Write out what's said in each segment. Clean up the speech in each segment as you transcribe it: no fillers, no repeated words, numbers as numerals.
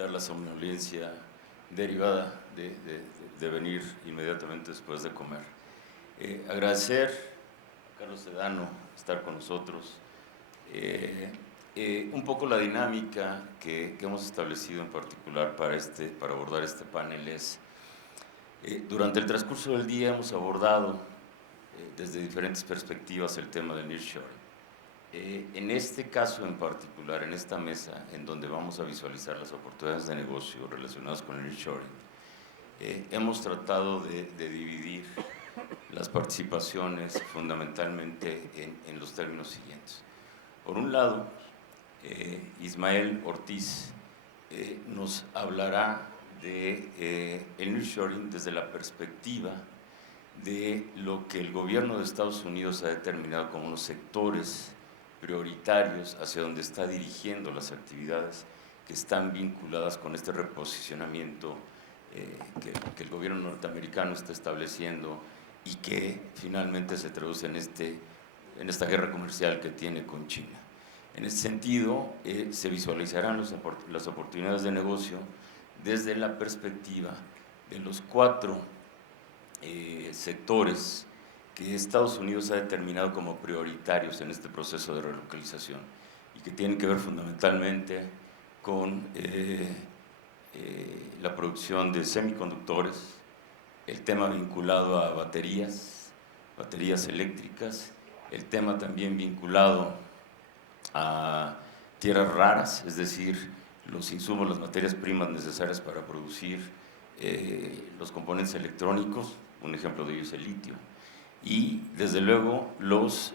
evitar la somnolencia derivada de venir inmediatamente después de comer. Agradecer a Carlos Sedano estar con nosotros. Un poco la dinámica que hemos establecido en particular para abordar este panel es, durante el transcurso del día hemos abordado desde diferentes perspectivas el tema del nearshoring. En este caso en particular, en esta mesa, en donde vamos a visualizar las oportunidades de negocio relacionadas con el nearshoring, hemos tratado de dividir las participaciones fundamentalmente en los términos siguientes. Por un lado, Ismael Ortiz nos hablará de el nearshoring desde la perspectiva de lo que el gobierno de Estados Unidos ha determinado como los sectores prioritarios hacia donde está dirigiendo las actividades que están vinculadas con este reposicionamiento que el gobierno norteamericano está estableciendo y que finalmente se traduce en esta guerra comercial que tiene con China. En ese sentido, se visualizarán las oportunidades de negocio desde la perspectiva de los 4 sectores que Estados Unidos ha determinado como prioritarios en este proceso de relocalización y que tienen que ver fundamentalmente con la producción de semiconductores, el tema vinculado a baterías eléctricas, el tema también vinculado a tierras raras, es decir, los insumos, las materias primas necesarias para producir los componentes electrónicos, un ejemplo de ello es el litio, y desde luego los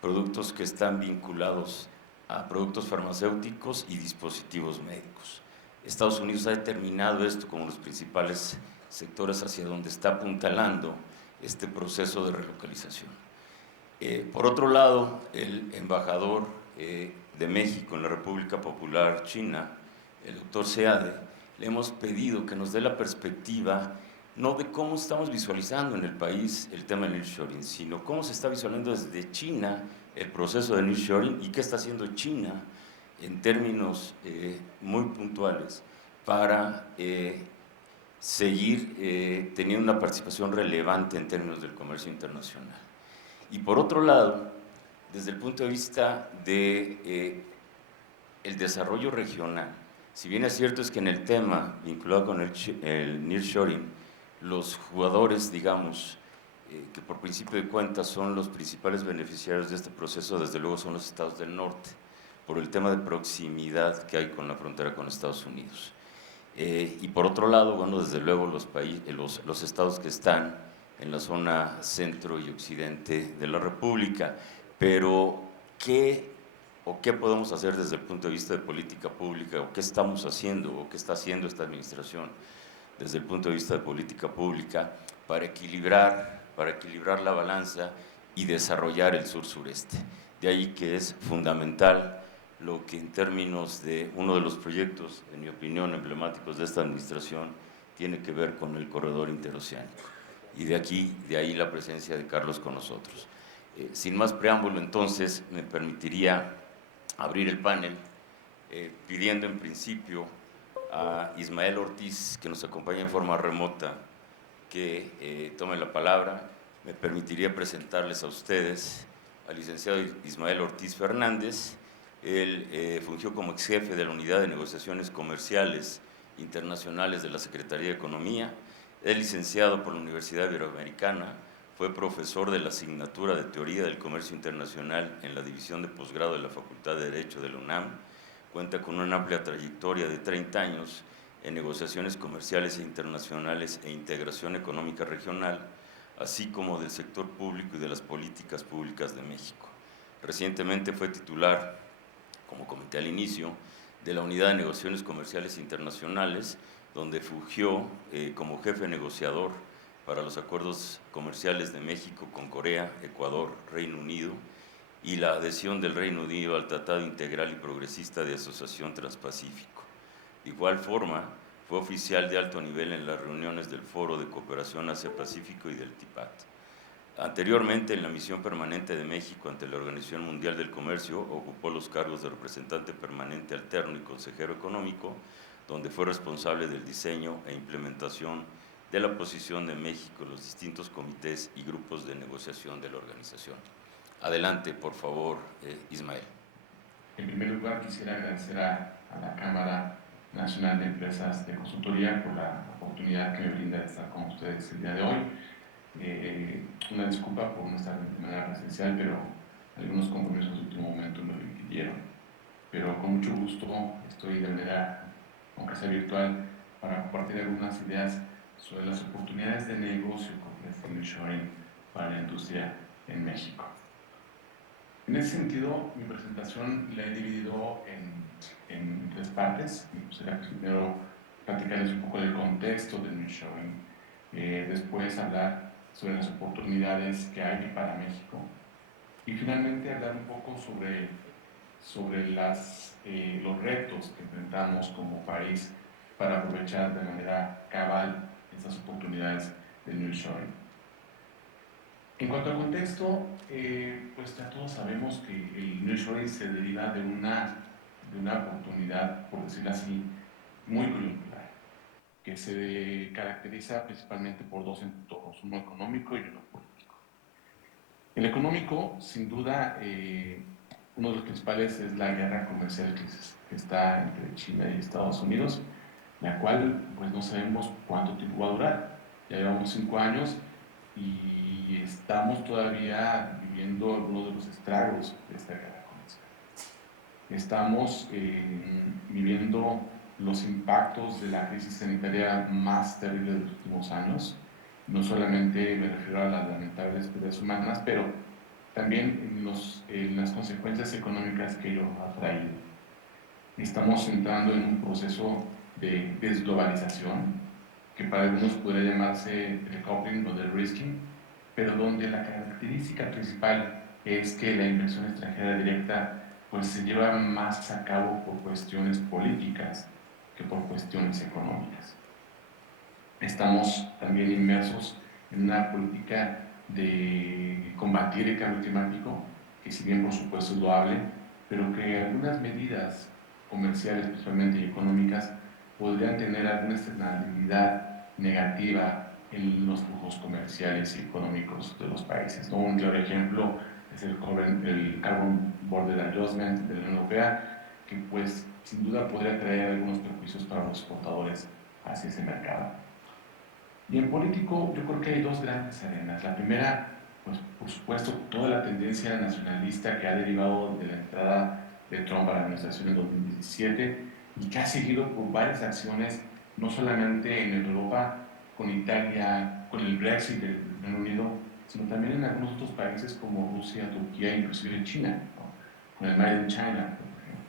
productos que están vinculados a productos farmacéuticos y dispositivos médicos. Estados Unidos ha determinado esto como los principales sectores hacia donde está apuntalando este proceso de relocalización. Por otro lado, el embajador de México en la República Popular China, el doctor Seade, le hemos pedido que nos dé la perspectiva no de cómo estamos visualizando en el país el tema del nearshoring, sino cómo se está visualizando desde China el proceso de nearshoring y qué está haciendo China en términos muy puntuales para seguir teniendo una participación relevante en términos del comercio internacional. Y por otro lado, desde el punto de vista de el desarrollo regional, si bien es cierto es que en el tema vinculado con el nearshoring, los jugadores, digamos, que por principio de cuentas son los principales beneficiarios de este proceso, desde luego son los estados del norte, por el tema de proximidad que hay con la frontera con Estados Unidos. Y por otro lado, bueno, desde luego los estados que están en la zona centro y occidente de la República. Pero, ¿qué podemos hacer desde el punto de vista de política pública? ¿O qué estamos haciendo? ¿O qué está haciendo esta administración desde el punto de vista de política pública para equilibrar la balanza y desarrollar el sur-sureste? De ahí que es fundamental lo que en términos de uno de los proyectos, en mi opinión, emblemáticos de esta administración, tiene que ver con el corredor interoceánico. Y de ahí la presencia de Carlos con nosotros. Sin más preámbulo, entonces, me permitiría abrir el panel pidiendo en principio a Ismael Ortiz, que nos acompaña en forma remota, que tome la palabra. Me permitiría presentarles a ustedes al licenciado Ismael Ortiz Fernández. Él fungió como ex jefe de la Unidad de Negociaciones Comerciales Internacionales de la Secretaría de Economía. Es licenciado por la Universidad Iberoamericana, fue profesor de la asignatura de Teoría del Comercio Internacional en la División de Posgrado de la Facultad de Derecho de la UNAM. Cuenta con una amplia trayectoria de 30 años en negociaciones comerciales e internacionales e integración económica regional, así como del sector público y de las políticas públicas de México. Recientemente fue titular, como comenté al inicio, de la Unidad de Negociaciones Comerciales Internacionales, donde fungió como jefe negociador para los acuerdos comerciales de México con Corea, Ecuador, Reino Unido y la adhesión del Reino Unido al Tratado Integral y Progresista de Asociación Transpacífico. De igual forma, fue oficial de alto nivel en las reuniones del Foro de Cooperación Asia-Pacífico y del TIPAT. Anteriormente, en la misión permanente de México ante la Organización Mundial del Comercio, ocupó los cargos de representante permanente alterno y consejero económico, donde fue responsable del diseño e implementación de la posición de México en los distintos comités y grupos de negociación de la organización. Adelante, por favor, Ismael. En primer lugar, quisiera agradecer a la Cámara Nacional de Empresas de Consultoría por la oportunidad que me brinda de estar con ustedes el día de hoy. Una disculpa por no estar de manera presencial, pero algunos compromisos de último momento me lo impidieron. Pero con mucho gusto estoy de manera, aunque sea virtual, para compartir algunas ideas sobre las oportunidades de negocio con este nearshoring para la industria en México. En ese sentido, mi presentación la he dividido en tres partes. Me gustaría primero platicarles un poco del contexto del nearshoring, después hablar sobre las oportunidades que hay para México y finalmente hablar un poco sobre los retos que enfrentamos como país para aprovechar de manera cabal estas oportunidades del nearshoring. En cuanto al contexto, pues ya todos sabemos que el nearshoring se deriva de una oportunidad, por decirlo así, muy coyuntural, que se caracteriza principalmente por dos entornos, uno económico y uno político. El económico, sin duda, uno de los principales es la guerra comercial que está entre China y Estados Unidos, la cual pues no sabemos cuánto tiempo va a durar. Ya llevamos 5 años y estamos todavía viviendo algunos de los estragos de esta guerra comercial. Estamos viviendo los impactos de la crisis sanitaria más terrible de los últimos años. No solamente me refiero a las lamentables pérdidas humanas, pero también en las consecuencias económicas que ello ha traído. Estamos entrando en un proceso de desglobalización, que para algunos podría llamarse decoupling o de-risking, pero donde la característica principal es que la inversión extranjera directa pues, se lleva más a cabo por cuestiones políticas que por cuestiones económicas. Estamos también inmersos en una política de combatir el cambio climático, que si bien por supuesto es loable, pero que algunas medidas comerciales, principalmente y económicas, podrían tener alguna externalidad negativa en los flujos comerciales y económicos de los países, ¿no? Un claro ejemplo es el Carbon Border Adjustment de la Unión Europea, que pues sin duda podría traer algunos perjuicios para los exportadores hacia ese mercado. Y en político yo creo que hay dos grandes arenas. La primera, pues por supuesto, toda la tendencia nacionalista que ha derivado de la entrada de Trump a la administración en 2017 y que ha seguido por varias acciones, no solamente en Europa, con Italia, con el Brexit del Reino Unido, sino también en algunos otros países como Rusia, Turquía e inclusive China, ¿no? Con el Made in China, por ejemplo.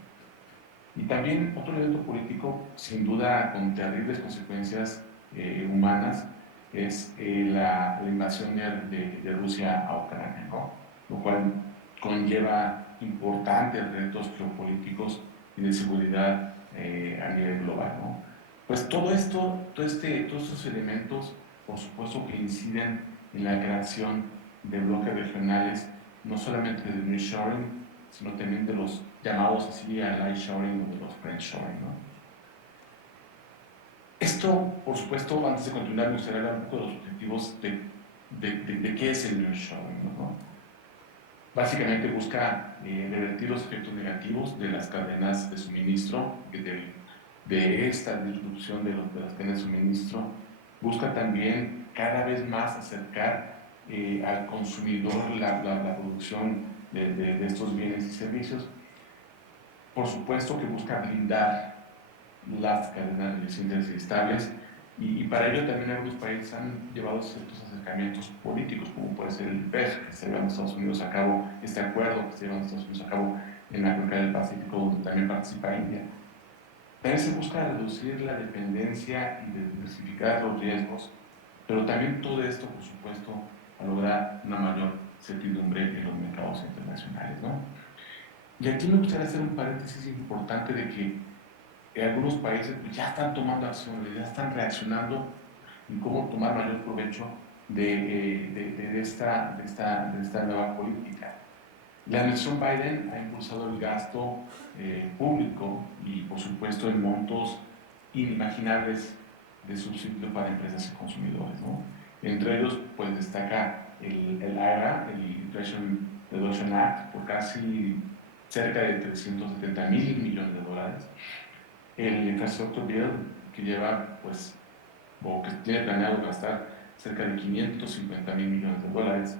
Y también otro evento político, sin duda con terribles consecuencias humanas, es la invasión de Rusia a Ucrania, ¿no? Lo cual conlleva importantes retos geopolíticos y de seguridad a nivel global, ¿no? Pues todo esto, todos estos elementos, por supuesto que inciden en la creación de bloques regionales, no solamente del nearshoring, sino también de los llamados así al iShoring o de los friendshoring, ¿no? Esto, por supuesto, antes de continuar, me gustaría hablar un poco de los objetivos de qué es el nearshoring, ¿no? Básicamente busca revertir los efectos negativos de las cadenas de suministro, de esta disrupción de las cadenas de suministro. Busca también cada vez más acercar al consumidor la producción de estos bienes y servicios. Por supuesto que busca blindar las cadenas recientes y estables, y para ello también algunos países han llevado ciertos acercamientos políticos, como puede ser el PEG, que se lleva en Estados Unidos a cabo, este acuerdo que se lleva en Estados Unidos a cabo en la cuenca del Pacífico, donde también participa India. También se busca reducir la dependencia y diversificar los riesgos, pero también todo esto, por supuesto, a lograr una mayor certidumbre en los mercados internacionales, ¿no? Y aquí me gustaría hacer un paréntesis importante de que algunos países ya están tomando acciones, ya están reaccionando en cómo tomar mayor provecho de esta nueva política. La administración Biden ha impulsado el gasto público y, por supuesto, en montos inimaginables de subsidio para empresas y consumidores, ¿no? Entre ellos, pues destaca el IRA, el Inflation Reduction Act, por casi cerca de 370,000 millones de dólares. El Infrastructure Bill, que lleva, pues, o que tiene planeado gastar cerca de 550,000 millones de dólares.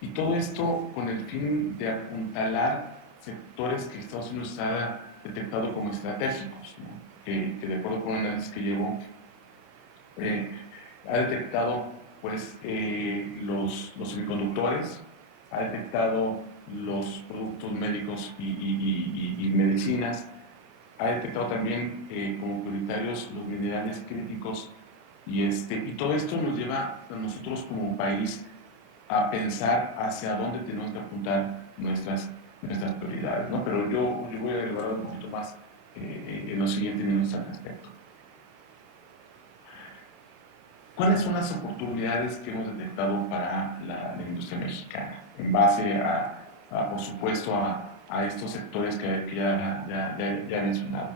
Y todo esto con el fin de apuntalar sectores que Estados Unidos ha detectado como estratégicos, ¿no? Que de acuerdo con un análisis que llevo, ha detectado pues, los semiconductores, ha detectado los productos médicos y medicinas, ha detectado también como prioritarios los minerales críticos y todo esto nos lleva a nosotros como país a pensar hacia dónde tenemos que apuntar nuestras prioridades, ¿no? Pero yo voy a elaborar un poquito más en los siguientes minutos al respecto. ¿Cuáles son las oportunidades que hemos detectado para la industria mexicana? En base por supuesto, a estos sectores que ya he mencionado.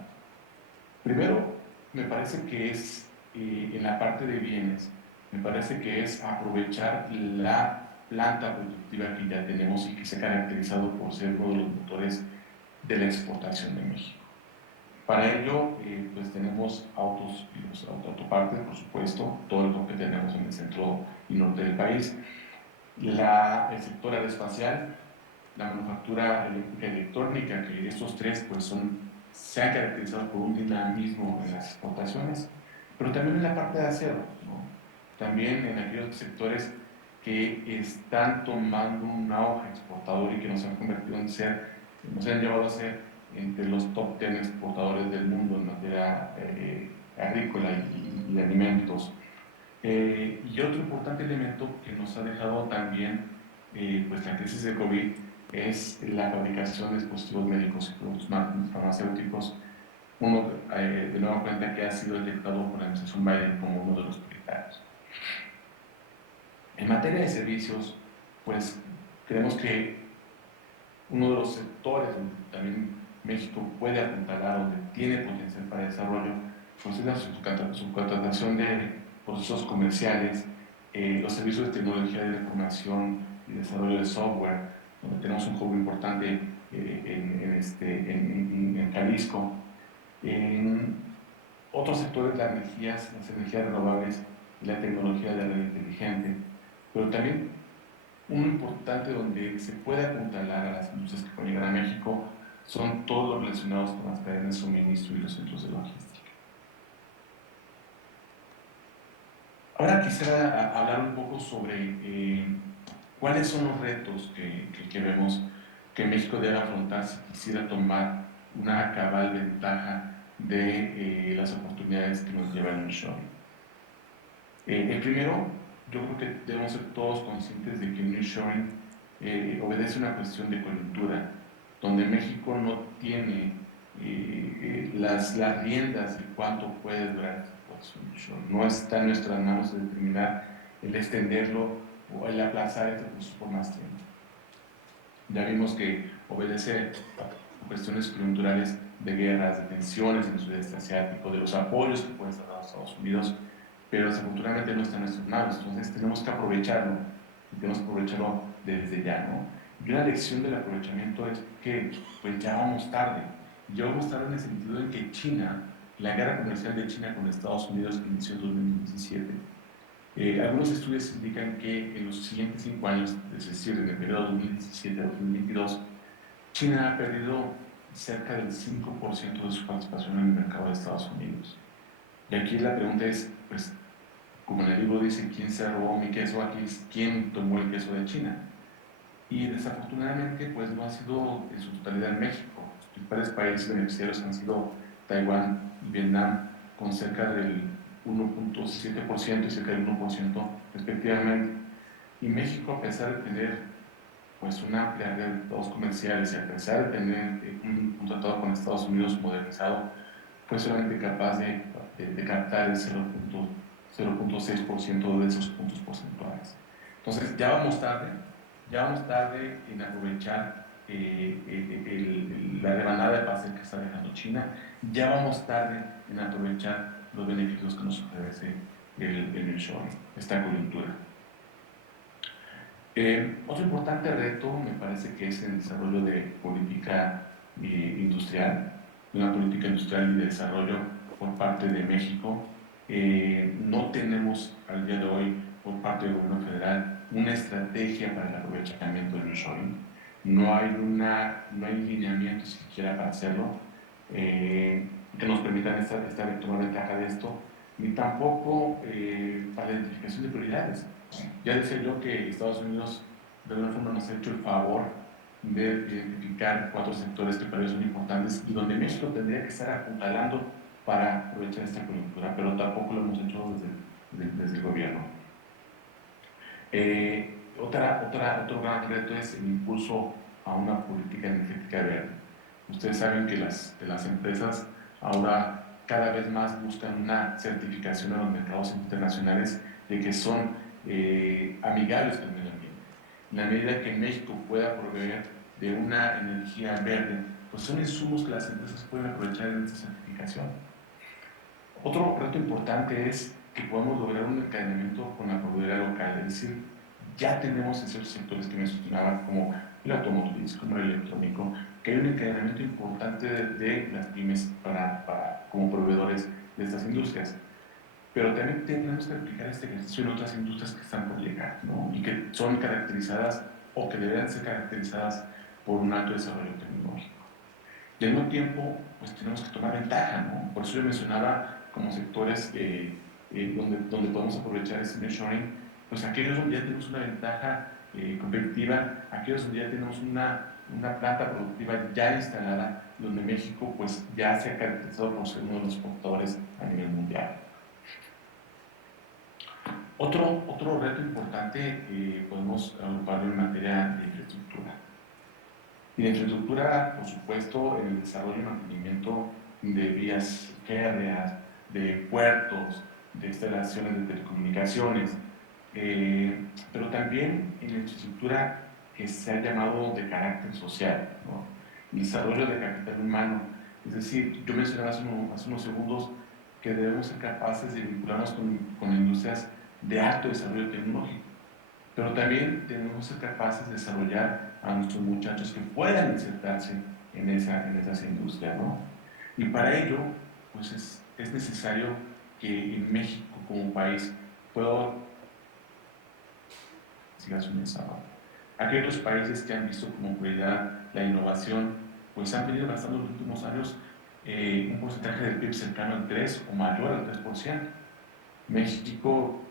Primero, me parece que es, en la parte de bienes, me parece que es aprovechar la planta productiva que ya tenemos y que se ha caracterizado por ser uno de los motores de la exportación de México. Para ello, pues tenemos autos y los autopartes, por supuesto, todo lo que tenemos en el centro y norte del país, el sector aeroespacial, la manufactura eléctrica y electrónica, que estos tres pues se han caracterizado por un dinamismo en las exportaciones, pero también en la parte de acero, ¿no? También en aquellos sectores que están tomando un auge exportador y que nos han convertido nos han llevado a ser entre los top 10 exportadores del mundo en materia agrícola y de alimentos. Y otro importante elemento que nos ha dejado también pues la crisis de COVID es la fabricación de dispositivos médicos y productos farmacéuticos, uno de nueva cuenta que ha sido detectado por la administración Biden como uno de los prioritarios. En materia de servicios, pues creemos que uno de los sectores donde también México puede apuntalar, donde tiene potencial para desarrollo, pues es la subcontratación de procesos comerciales, los servicios de tecnología de información y desarrollo de software, donde tenemos un hub importante en Jalisco. En otros sectores, las energías renovables y la tecnología de la red inteligente, pero también uno importante donde se puede apuntalar a las industrias que pueden llegar a México son todos los relacionados con las cadenas de suministro y los centros de logística. Ahora quisiera hablar un poco sobre cuáles son los retos que vemos que México debe afrontar si quisiera tomar una cabal ventaja de las oportunidades que nos lleva el nearshoring. El primero, yo creo que debemos ser todos conscientes de que el nearshoring obedece a una cuestión de coyuntura, donde México no tiene las riendas de cuánto puede durar este proceso. No está en nuestras manos de determinar el extenderlo o el aplazar este proceso por más tiempo. Ya vimos que obedece a cuestiones coyunturales de guerras, de tensiones en el sudeste asiático, de los apoyos que puede estar dando Estados Unidos, pero desafortunadamente no está en nuestras manos. Entonces tenemos que aprovecharlo y tenemos que aprovecharlo desde ya, ¿no? Y una lección del aprovechamiento es que pues ya vamos tarde. Ya vamos tarde en el sentido en que China, la guerra comercial de China con Estados Unidos que inició en 2017, algunos estudios indican que en los siguientes 5 años, es decir, en el periodo 2017 a 2022, China ha perdido cerca del 5% de su participación en el mercado de Estados Unidos. Y aquí la pregunta es, pues, como en el libro dice, ¿quién se robó mi queso? Aquí es quién tomó el queso de China. Y desafortunadamente, pues no ha sido en su totalidad en México. Los principales países beneficiarios han sido Taiwán y Vietnam, con cerca del 1.7% y cerca del 1% respectivamente. Y México, a pesar de tener pues, una amplia red de tratados comerciales y a pesar de tener un tratado con Estados Unidos modernizado, fue solamente capaz de captar el 0.6% de esos puntos porcentuales. Entonces ya vamos tarde en aprovechar la rebanada de pastel que está dejando China, ya vamos tarde en aprovechar los beneficios que nos ofrece el nearshoring, esta coyuntura. Otro importante reto me parece que es el desarrollo de política industrial, de una política industrial y de desarrollo por parte de México. No tenemos al día de hoy por parte del gobierno federal una estrategia para el aprovechamiento del nearshoring. No hay lineamiento siquiera para hacerlo que nos permitan tomar ventaja de esto, ni tampoco para la identificación de prioridades. Ya decía yo que Estados Unidos de alguna forma nos ha hecho el favor de identificar 4 sectores que para ellos son importantes y donde México tendría que estar apuntalando para aprovechar esta coyuntura, pero tampoco lo hemos hecho desde el gobierno. Otro gran reto es el impulso a una política energética verde. Ustedes saben que las empresas ahora cada vez más buscan una certificación en los mercados internacionales de que son amigables con el medio ambiente. En la medida que México pueda proveer de una energía verde, pues son insumos que las empresas pueden aprovechar en esta certificación. Otro reto importante es que podamos lograr un encadenamiento con la proveeduría local, es decir, ya tenemos en ciertos sectores que mencionaba, como el automotriz, como el electrónico, que hay un encadenamiento importante de las pymes como proveedores de estas industrias. Pero también tenemos que aplicar este ejercicio en otras industrias que están por llegar, ¿no? Y que son caracterizadas o que deberían ser caracterizadas por un alto desarrollo tecnológico. Y al mismo tiempo, pues tenemos que tomar ventaja, ¿no? Por eso yo mencionaba como sectores donde podemos aprovechar ese nearshoring, pues aquellos donde ya tenemos una ventaja competitiva, aquellos donde ya tenemos una planta productiva ya instalada, donde México pues ya se ha caracterizado por ser uno de los exportadores a nivel mundial. Otro reto importante podemos agruparlo en materia de infraestructura. Y de infraestructura, por supuesto, en el desarrollo y mantenimiento de vías férreas, de puertos, de instalaciones de telecomunicaciones, pero también en la infraestructura que se ha llamado de carácter social, ¿no? El desarrollo de capital humano. Es decir, yo mencionaba hace unos segundos que debemos ser capaces de vincularnos con industrias de alto desarrollo tecnológico, pero también tenemos que ser capaces de desarrollar a nuestros muchachos que puedan insertarse en esas industrias, ¿no? Y para ello, pues es necesario que en México como país pueda investigación y desarrollo. Aquellos países que han visto como prioridad la innovación, pues han venido gastando en los últimos años un porcentaje del PIB cercano al 3 o mayor al 3%. México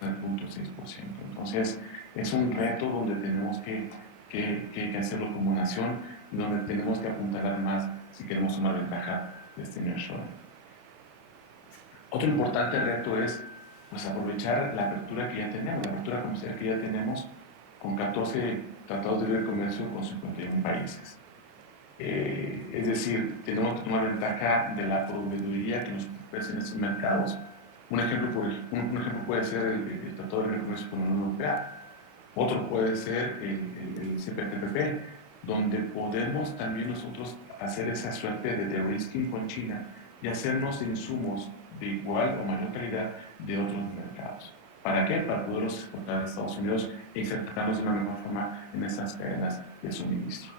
al 0.6%. Entonces, es un reto donde tenemos que hacerlo como nación y donde tenemos que apuntalar más si queremos tomar ventaja de este nearshoring. Otro importante reto es pues, aprovechar la apertura que ya tenemos, la apertura comercial que ya tenemos con 14 tratados de libre comercio con 51 países. Es decir, tenemos que tomar ventaja de la proveeduría que nos ofrecen estos mercados. Un ejemplo puede ser el Tratado de Libre Comercio con la Unión Europea. Otro puede ser el CPTPP, donde podemos también nosotros hacer esa suerte de de-risking con China y hacernos insumos de igual o mayor calidad de otros mercados. ¿Para qué? Para poderlos exportar a Estados Unidos e insertarnos de una mejor forma en esas cadenas de suministro.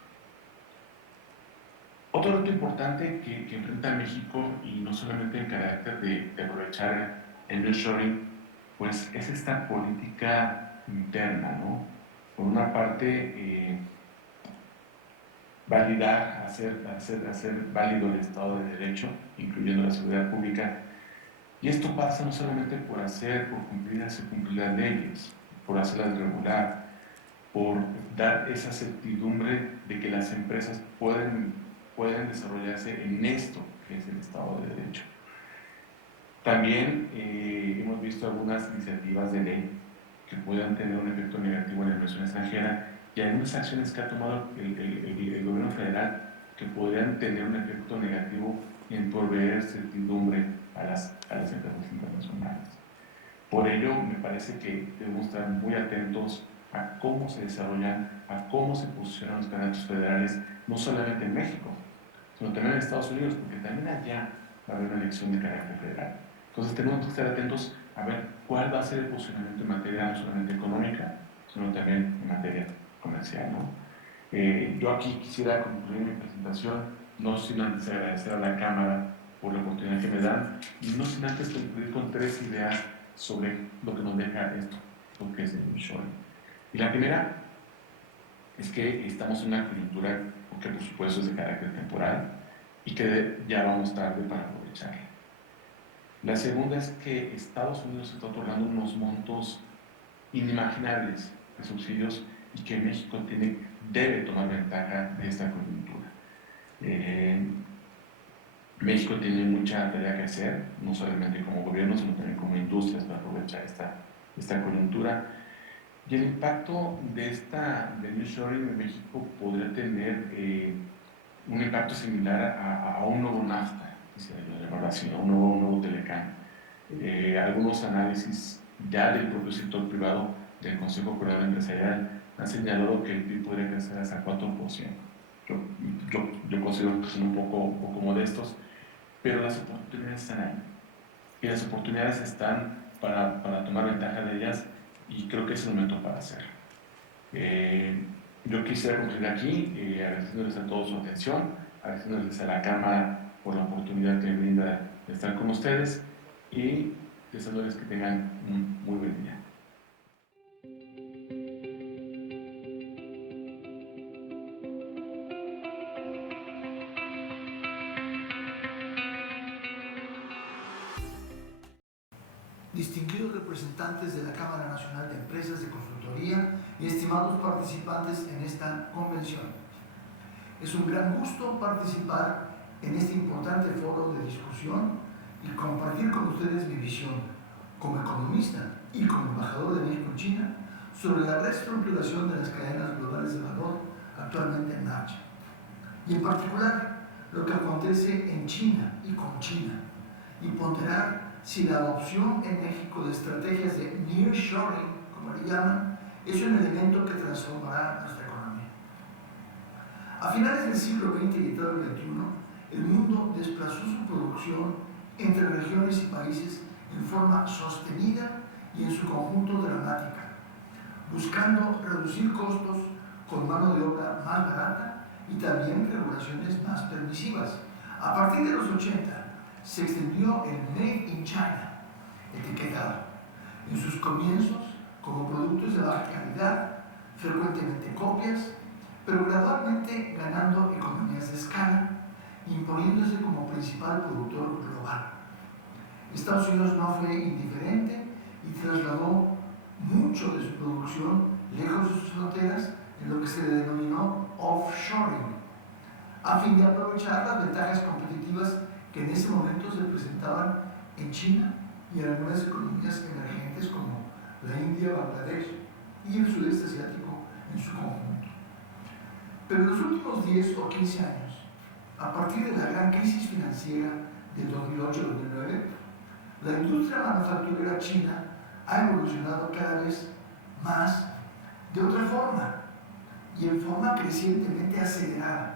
Otro reto importante que enfrenta México, y no solamente en carácter de aprovechar el nearshoring, pues es esta política interna, ¿no? Por una parte, validar, hacer válido el Estado de Derecho, incluyendo la seguridad pública. Y esto pasa no solamente por cumplir las leyes, por hacerlas regular, por dar esa certidumbre de que las empresas pueden desarrollarse en esto que es el Estado de Derecho. También hemos visto algunas iniciativas de ley que puedan tener un efecto negativo en la inversión extranjera y algunas acciones que ha tomado el gobierno federal que podrían tener un efecto negativo en proveer certidumbre a las empresas internacionales. Por ello, me parece que debemos estar muy atentos a cómo se desarrollan, a cómo se posicionan los candidatos federales, no solamente en México, sino también en Estados Unidos, porque también allá va a haber una elección de carácter federal. Entonces tenemos que estar atentos a ver cuál va a ser el posicionamiento en materia no solamente económica, sino también en materia comercial, ¿no? Yo aquí quisiera concluir mi presentación, no sin antes agradecer a la Cámara por la oportunidad que me dan, y no sin antes concluir con 3 ideas sobre lo que nos deja esto, lo que es el nearshoring. Y la primera es que estamos en una coyuntura que por supuesto es de carácter temporal y que ya vamos tarde para aprovecharla. La segunda es que Estados Unidos está otorgando unos montos inimaginables de subsidios y que México debe tomar ventaja de esta coyuntura. México tiene mucha tarea que hacer, no solamente como gobierno, sino también como industrias para aprovechar esta coyuntura. Y el impacto del nearshoring en México podría tener un impacto similar a un nuevo NAFTA, quisiera yo llamarlo así, a un nuevo Telecán. Algunos análisis ya del propio sector privado del Consejo Coordinador Empresarial han señalado que el PIB podría crecer hasta 4%. Yo considero que son un poco modestos, pero las oportunidades están ahí. Y las oportunidades están para tomar ventaja de ellas, y creo que es el momento para hacerlo. Yo quisiera concluir aquí, agradeciéndoles a todos su atención, agradeciéndoles a la Cámara por la oportunidad que me brinda de estar con ustedes, y deseándoles que tengan un muy buen día. Distinguidos representantes de la Cámara Nacional de Empresas de Consultoría y estimados participantes en esta convención. Es un gran gusto participar en este importante foro de discusión y compartir con ustedes mi visión como economista y como embajador de México en China sobre la reestructuración de las cadenas globales de valor actualmente en marcha, y en particular lo que acontece en China y con China, y ponderar si la adopción en México de estrategias de nearshoring, como le llaman, es un elemento que transformará nuestra economía. A finales del siglo XX y todo el XXI, el mundo desplazó su producción entre regiones y países en forma sostenida y en su conjunto dramática, buscando reducir costos con mano de obra más barata y también regulaciones más permisivas. A partir de los 80, se extendió el Made in China, etiquetado, en sus comienzos como productos de baja calidad, frecuentemente copias, pero gradualmente ganando economías de escala, imponiéndose como principal productor global. Estados Unidos no fue indiferente y trasladó mucho de su producción lejos de sus fronteras en lo que se denominó offshoring, a fin de aprovechar las ventajas competitivas que en ese momento se presentaban en China y en algunas economías emergentes como la India, Bangladesh y el sudeste asiático en su conjunto. Pero en los últimos 10 o 15 años, a partir de la gran crisis financiera del 2008-2009, la industria manufacturera china ha evolucionado cada vez más de otra forma y en forma crecientemente acelerada.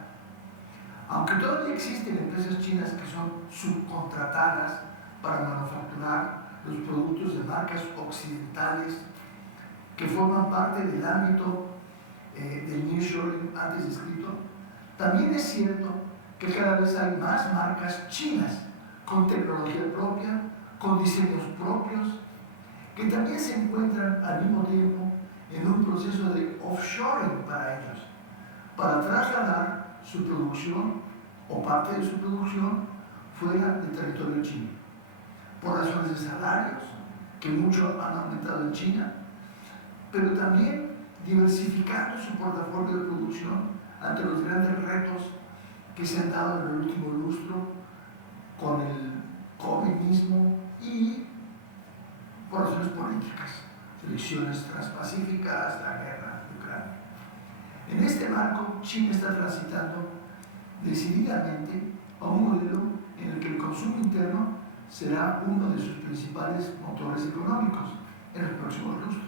Aunque todavía existen empresas chinas que son subcontratadas para manufacturar los productos de marcas occidentales que forman parte del ámbito del nearshoring antes descrito, también es cierto que cada vez hay más marcas chinas con tecnología propia, con diseños propios, que también se encuentran al mismo tiempo en un proceso de offshoring para ellos, para trasladar su producción o parte de su producción fuera del territorio chino, por razones de salarios, que mucho han aumentado en China, pero también diversificando su portafolio de producción ante los grandes retos que se han dado en el último lustro con el COVID mismo y por razones políticas, elecciones transpacíficas, la guerra de Ucrania. En este marco, China está transitando decididamente a un modelo en el que el consumo interno será uno de sus principales motores económicos en los próximos lustros.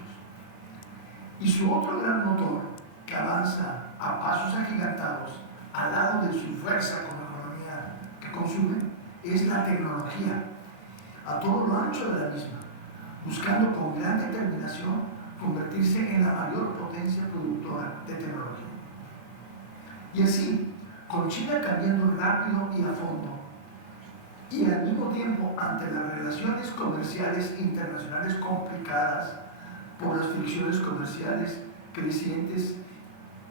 Y su otro gran motor, que avanza a pasos agigantados al lado de su fuerza como economía que consume, es la tecnología, a todo lo ancho de la misma, buscando con gran determinación convertirse en la mayor potencia productora de tecnología. Y así, con China cambiando rápido y a fondo, y al mismo tiempo ante las relaciones comerciales internacionales complicadas por las fricciones comerciales crecientes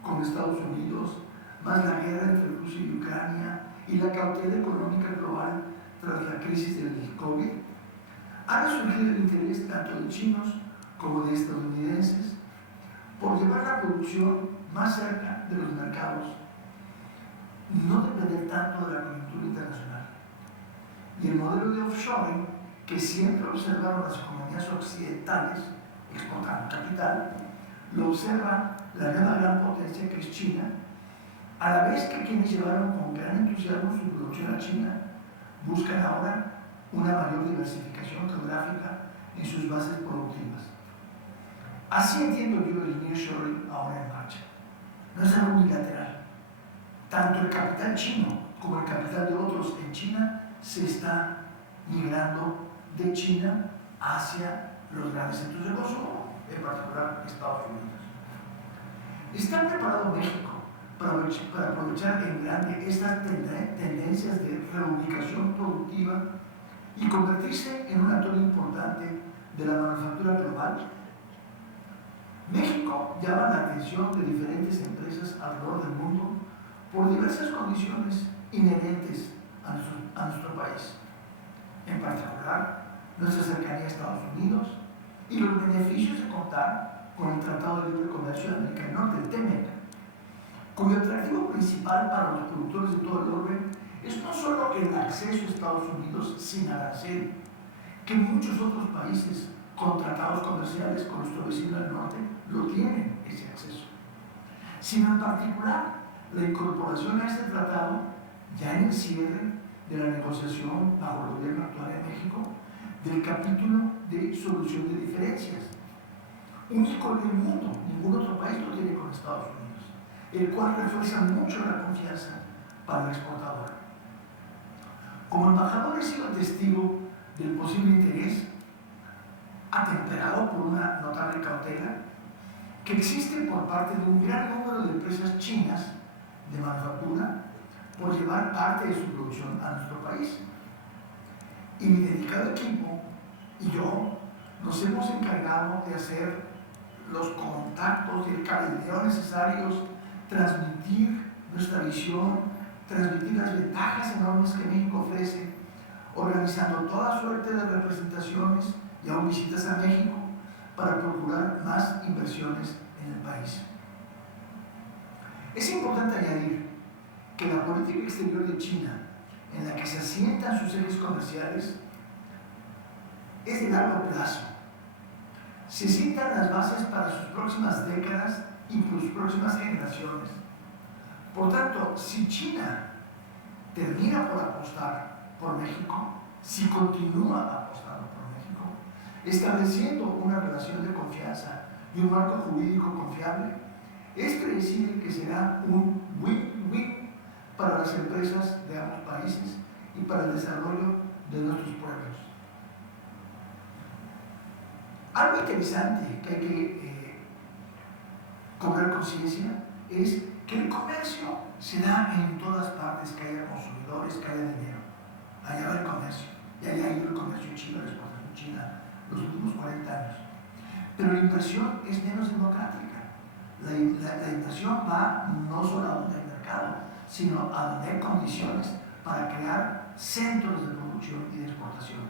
con Estados Unidos, más la guerra entre Rusia y Ucrania y la cautela económica global tras la crisis del COVID, ha resurgido el interés tanto de chinos como de estadounidenses por llevar la producción más cerca de los mercados, no depender tanto de la coyuntura internacional. Y el modelo de offshoring que siempre observaron las economías occidentales exportando capital, lo observa la nueva gran potencia que es China, a la vez que quienes llevaron con gran entusiasmo su producción a China buscan ahora una mayor diversificación geográfica en sus bases productivas. Así entiendo yo el nearshoring ahora en marcha. No es algo unilateral. Tanto el capital chino como el capital de otros en China se está migrando de China hacia los grandes centros de consumo, en particular Estados Unidos. ¿Está preparado México para aprovechar en grande estas tendencias de reubicación productiva y convertirse en un actor importante de la manufactura global? México llama la atención de diferentes empresas alrededor del mundo por diversas condiciones inherentes a nuestro país, en particular nuestra cercanía a Estados Unidos y los beneficios de contar con el Tratado de Libre Comercio de América del Norte, el TEMEC, cuyo atractivo principal para los productores de todo el orbe es no solo el acceso a Estados Unidos sin arancel, que muchos otros países con tratados comerciales con nuestro vecino del norte lo tienen ese acceso, sino en particular la incorporación a este tratado ya en el cierre de la negociación bajo el gobierno actual en México del capítulo de solución de diferencias, único en el mundo, ningún otro país lo tiene con Estados Unidos, el cual refuerza mucho la confianza para la exportadora. Como embajador he sido testigo del posible interés, atemperado por una notable cautela, que existe por parte de un gran número de empresas chinas de manufactura por llevar parte de su producción a nuestro país. Y mi dedicado equipo y yo nos hemos encargado de hacer los contactos y el cabildeo necesarios, transmitir nuestra visión, transmitir las ventajas enormes que México ofrece, organizando toda suerte de representaciones y aún visitas a México para procurar más inversiones en el país. Es importante añadir que la política exterior de China, en la que se asientan sus ejes comerciales, es de largo plazo. Se sientan las bases para sus próximas décadas y para sus próximas generaciones. Por tanto, si China termina por apostar por México, si continúa apostando por México, estableciendo una relación de confianza y un marco jurídico confiable, es previsible que será un win-win para las empresas de ambos países y para el desarrollo de nuestros pueblos. Algo interesante que hay que cobrar conciencia es que el comercio se da en todas partes, que haya consumidores, que haya dinero. Allá va el comercio, y allá ha ido el comercio chino, la exportación china, los últimos 40 años. Pero la inversión es menos democrática. La inversión va no solo a donde hay mercado, sino a donde hay condiciones para crear centros de producción y de exportación,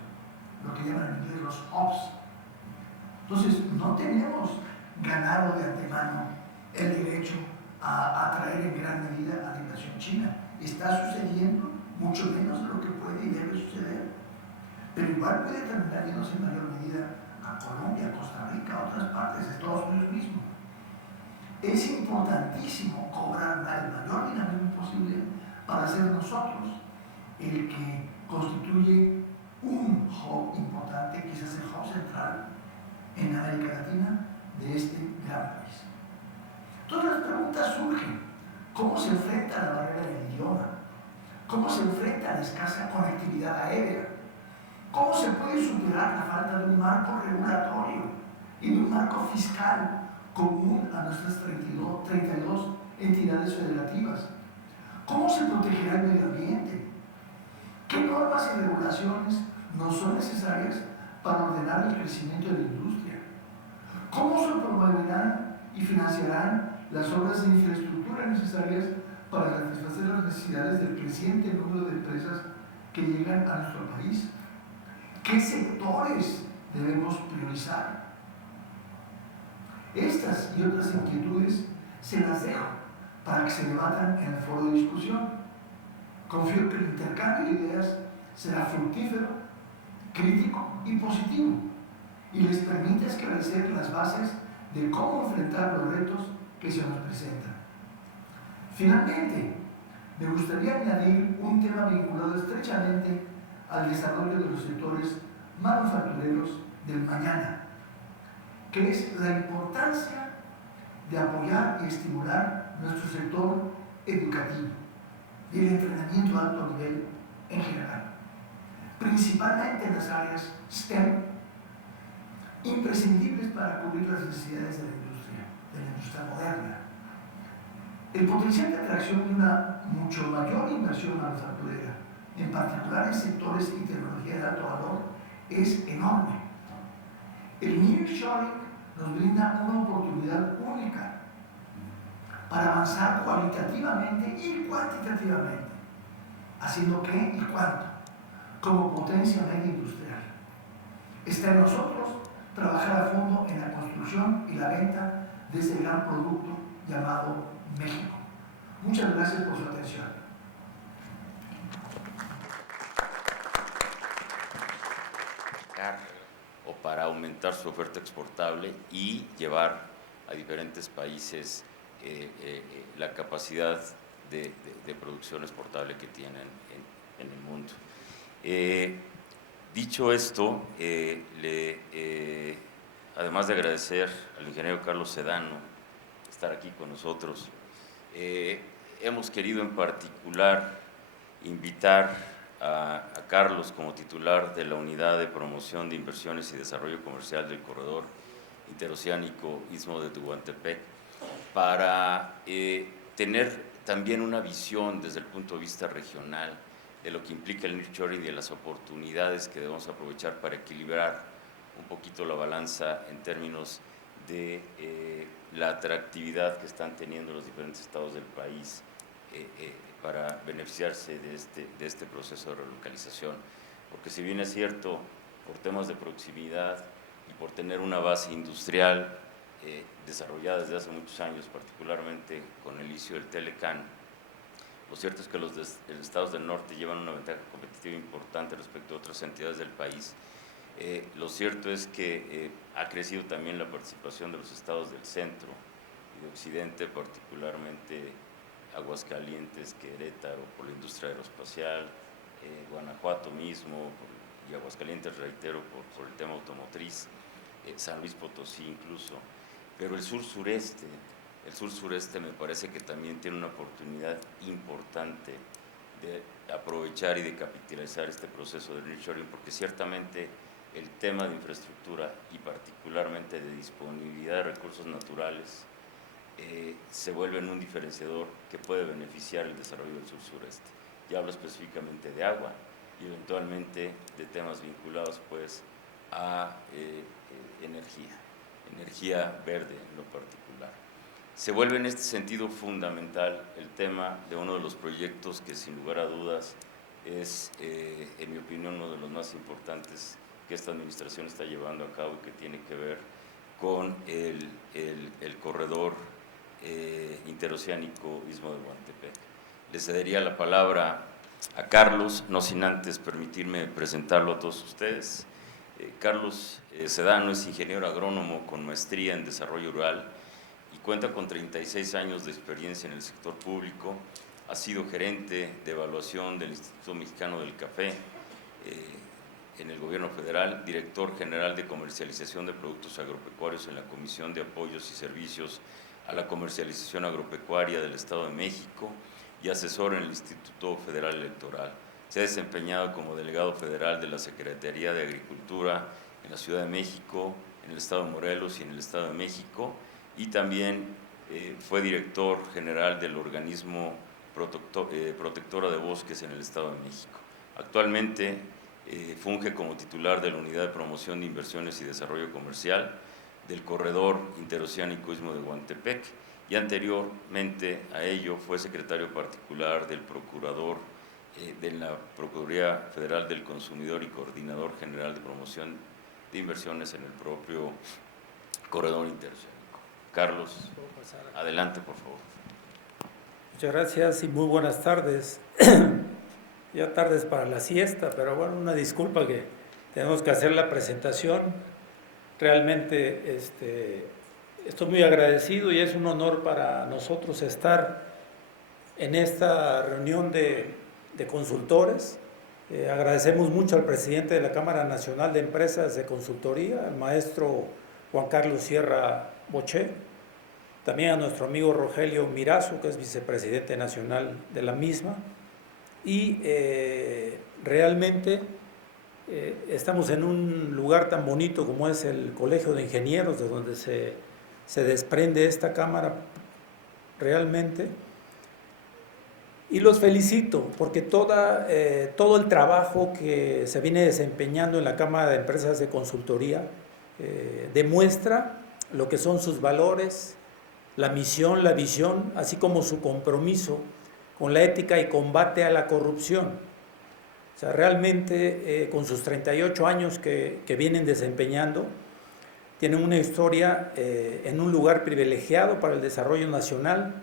lo que llaman en inglés los hubs. Entonces, no tenemos ganado de antemano el derecho a atraer en gran medida a la inversión china. Está sucediendo mucho menos de lo que puede y debe suceder, pero igual puede terminar yéndose en mayor medida a Colombia, a Costa Rica, a otras partes de Estados Unidos mismo. Es importantísimo cobrar el mayor dinamismo posible para ser nosotros el que constituye un hub importante, quizás el hub central en América Latina de este gran país. Todas las preguntas surgen: ¿cómo se enfrenta la barrera del idioma? ¿Cómo se enfrenta la escasa conectividad aérea? ¿Cómo se puede superar la falta de un marco regulatorio y de un marco fiscal común a nuestras 32 entidades federativas? ¿Cómo se protegerá el medio ambiente? ¿Qué normas y regulaciones no son necesarias para ordenar el crecimiento de la industria? ¿Cómo se promoverán y financiarán las obras de infraestructura necesarias para satisfacer las necesidades del creciente número de empresas que llegan a nuestro país? ¿Qué sectores debemos priorizar? Estas y otras inquietudes se las dejo para que se debatan en el foro de discusión. Confío que el intercambio de ideas será fructífero, crítico y positivo, y les permite esclarecer las bases de cómo enfrentar los retos que se nos presentan. Finalmente, me gustaría añadir un tema vinculado estrechamente al desarrollo de los sectores manufactureros del mañana, que es la importancia de apoyar y estimular nuestro sector educativo y el entrenamiento de alto nivel en general, principalmente en las áreas STEM, imprescindibles para cubrir las necesidades de la industria moderna. El potencial de atracción de una mucho mayor inversión manufacturera, en particular en sectores y tecnología de alto valor, es enorme. El nearshoring nos brinda una oportunidad única para avanzar cualitativamente y cuantitativamente, haciendo qué y cuánto, como potencia media industrial. Está en nosotros trabajar a fondo en la construcción y la venta de ese gran producto llamado México. Muchas gracias por su atención. O para aumentar su oferta exportable y llevar a diferentes países la capacidad de producción exportable que tienen en el mundo. Dicho esto, además de agradecer al ingeniero Carlos Sedano estar aquí con nosotros, hemos querido en particular invitar a Carlos como titular de la Unidad de Promoción de Inversiones y Desarrollo Comercial del Corredor Interoceánico Istmo de Tehuantepec para tener también una visión desde el punto de vista regional de lo que implica el nearshoring y de las oportunidades que debemos aprovechar para equilibrar un poquito la balanza en términos de la atractividad que están teniendo los diferentes estados del país para beneficiarse de este proceso de relocalización. Porque si bien es cierto, por temas de proximidad y por tener una base industrial desarrollada desde hace muchos años, particularmente con el inicio del Telecán, lo cierto es que los estados del norte llevan una ventaja competitiva importante respecto a otras entidades del país. Lo cierto es que ha crecido también la participación de los estados del centro y de occidente, particularmente Aguascalientes, Querétaro, por la industria aeroespacial, Guanajuato mismo, y Aguascalientes, reitero, por el tema automotriz, San Luis Potosí incluso, pero el sur-sureste me parece que también tiene una oportunidad importante de aprovechar y de capitalizar este proceso de nearshoring, porque ciertamente el tema de infraestructura y particularmente de disponibilidad de recursos naturales se vuelve en un diferenciador que puede beneficiar el desarrollo del sur-sureste. Ya hablo específicamente de agua y eventualmente de temas vinculados pues a energía verde en lo particular. Se vuelve en este sentido fundamental el tema de uno de los proyectos que sin lugar a dudas es, en mi opinión, uno de los más importantes que esta administración está llevando a cabo y que tiene que ver con el corredor interoceánico Istmo de Tehuantepec. Le cedería la palabra a Carlos, no sin antes permitirme presentarlo a todos ustedes. Carlos Sedano es ingeniero agrónomo con maestría en desarrollo rural y cuenta con 36 años de experiencia en el sector público. Ha sido gerente de evaluación del Instituto Mexicano del Café, en el Gobierno Federal, director general de comercialización de productos agropecuarios en la Comisión de Apoyos y Servicios a la Comercialización Agropecuaria del Estado de México y asesor en el Instituto Federal Electoral. Se ha desempeñado como delegado federal de la Secretaría de Agricultura en la Ciudad de México, en el Estado de Morelos y en el Estado de México, y también fue director general del organismo Protectora de Bosques en el Estado de México. Actualmente funge como titular de la Unidad de Promoción de Inversiones y Desarrollo Comercial del Corredor Interoceánico Istmo de Tehuantepec, y anteriormente a ello fue secretario particular del procurador de la Procuraduría Federal del Consumidor y coordinador general de promoción de inversiones en el propio Corredor Interoceánico. Carlos, adelante, por favor. Muchas gracias y muy buenas tardes. Ya tardes para la siesta, pero bueno, una disculpa que tenemos que hacer la presentación. Realmente estoy muy agradecido y es un honor para nosotros estar en esta reunión de consultores. Agradecemos mucho al presidente de la Cámara Nacional de Empresas de Consultoría, al maestro Juan Carlos Sierra Boché, también a nuestro amigo Rogelio Mirazo, que es vicepresidente nacional de la misma, y realmente estamos en un lugar tan bonito como es el Colegio de Ingenieros, de donde se desprende esta Cámara realmente. Y los felicito porque todo el trabajo que se viene desempeñando en la Cámara de Empresas de Consultoría demuestra lo que son sus valores, la misión, la visión, así como su compromiso con la ética y combate a la corrupción. O sea, realmente con sus 38 años que vienen desempeñando, tienen una historia en un lugar privilegiado para el desarrollo nacional,